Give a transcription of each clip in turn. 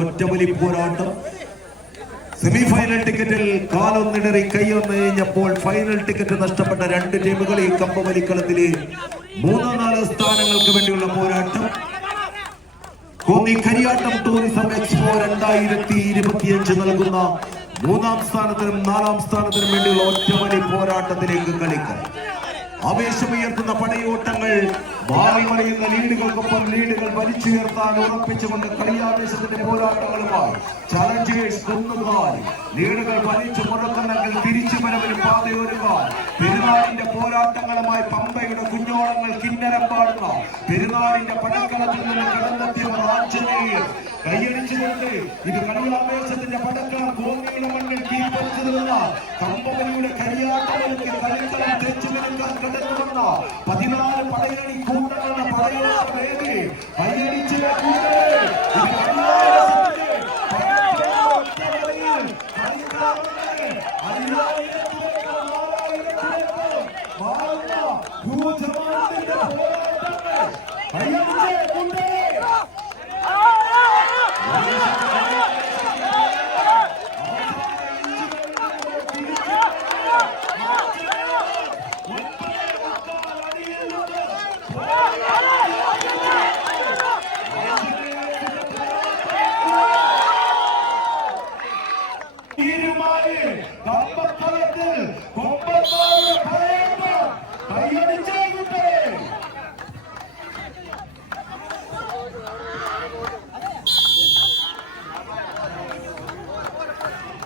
ഒറ്റവലി പോരാട്ടം സെമിഫൈനൽ ടിക്കറ്റിൽ കാലൊന്നിടറി കൈയൊന്ന് കഴിഞ്ഞപ്പോൾ ഫൈനൽ ടിക്കറ്റ് നഷ്ടപ്പെട്ട രണ്ട് ടീമുകൾ ഈ കമ്പവലിക്കളത്തിലെ 3-4 സ്ഥാനങ്ങൾക്ക് വേണ്ടിയുള്ള പോരാട്ടം. കോന്നി കരിയാട്ടം ടൂറിസം എക്സ്പോ 2025 നൽകുന്ന 3-ാം സ്ഥാനത്തിനും 4-ാം സ്ഥാനത്തിനും വേണ്ടിയുള്ള ഒറ്റവലി പോരാട്ടത്തിലേക്ക് കളിക്കാൻ ആവേശമുയർത്തുന്ന പടയോട്ടങ്ങൾ, മാറിമറിയുന്ന ലീഡുകൾക്കൊപ്പം ലീഡുകൾ വലിച്ചുയർത്താൻ ഉറപ്പിച്ചുകൊണ്ട് കളിയാവേശത്തിന്റെ പോരാട്ടങ്ങളുമായി ചലഞ്ചേഴ്സ് കുന്നുകാൽ ലീഡുകൾ വലിച്ചു മുടക്കുന്നെങ്കിൽ തിരിച്ചു വരവിന് പാതയൊരുക്കാൻ പെരുന്നാളിന്റെ പോരാട്ടങ്ങളുമായി പമ്പയുടെ കുഞ്ഞോളങ്ങൾ കിന്നരം പാടുന്ന പെരുന്നാളിന്റെ പടക്കളത്തിൽ നിന്ന് കടന്നെത്തിയവർ ആഞ്ജനേയർ കൈയടിച്ചുകൊണ്ട് ഇത് കളിയാവേശത്തിന്റെ പടക്കളം കോന്നിയുടെ മണ്ണിൽ തീപ്പറിച്ചു നിന്ന കമ്പവലിയുടെ കരിയാട്ടങ്ങൾക്ക് കളിക്കളം തെച്ചുവെടുക്കാൻ കടന്നു വന്ന 14 പടയണി കൂട്ടങ്ങളുടെ പടയോട്ട വേദി കൈയടിച്ചു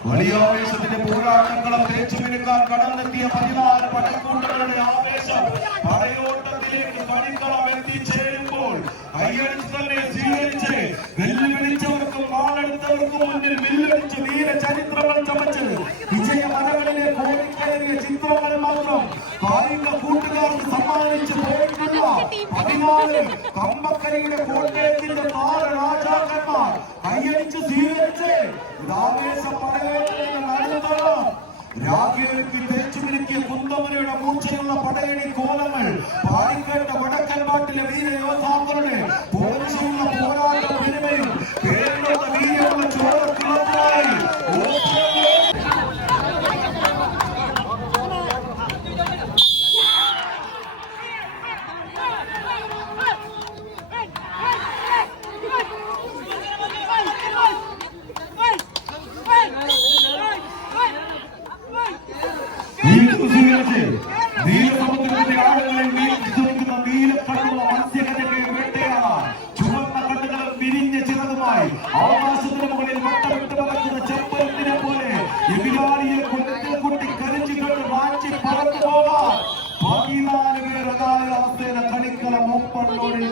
കളിയാവേശത്തിന്റെ പോരാട്ടങ്ങളും തേച്ചുമിനുക്കാൻ കടന്നെത്തിയ 14 പടക്കൂട്ടങ്ങളുടെ ആവേശം പടയോട്ടത്തിലേക്ക് കളിക്കളം എത്തിച്ചേരുമ്പോൾ കൈയടിച്ച് തന്നെ സ്വീകരിച്ച് വെല്ലുവിളിച്ചവർക്കും വാളെടുത്തവർക്കും മുന്നിൽ വില്ലടിച്ച് വീര ചരിത്രങ്ങൾ ചമച്ച് വിജയമലകളിലെ കോടിക്കയറിയ ചിത്രങ്ങൾ മാത്രം കായിക കൂട്ടുകാർക്ക് സമ്മാനിച്ച് പോയിട്ടുള്ള 14 കമ്പക്കരയുടെ കോട്ടയത്തിന്റെ 4 രാജാക്കന്മാർ കൈയടിച്ച് സ്വീകരിച്ച് ആവേശം രാഗേക്ക് തേച്ചുമിനുക്കിയ കുന്തമനയുടെ മൂർച്ചയുള്ള പടയണി കോലങ്ങൾ പാലിക്കേണ്ട വടക്കൻ നാട്ടിലെ വീര യോദ്ധാക്കളുടെ പോലീസുള്ള പോരാട്ട പെരുമയും പേരിലുള്ള വീരമുള്ള ചോരത്തിലായി നീലസമുദ്രത്തിന്റെ ആഴങ്ങളിൽ നീലക്കുന്ന നീലക്കണ്ണുള്ള മത്സ്യകന്യകയെ വേട്ടയാടാൻ ചുവന്ന കണ്ണുകളും വിരിഞ്ഞ ചിറകുമായി ആകാശത്തിന് മുകളിൽ വട്ടമിട്ട് പറക്കുന്ന ചെമ്പരത്തിനെ പോലെ എതിരാളിയെ കുട്ടി കരിച്ചു കണ്ട് മാറ്റി പറന്നു പോകാൻ 14 പേർ അതായ അവസ്ഥയിലെ കളിക്കല മൂപ്പണ്ണോട്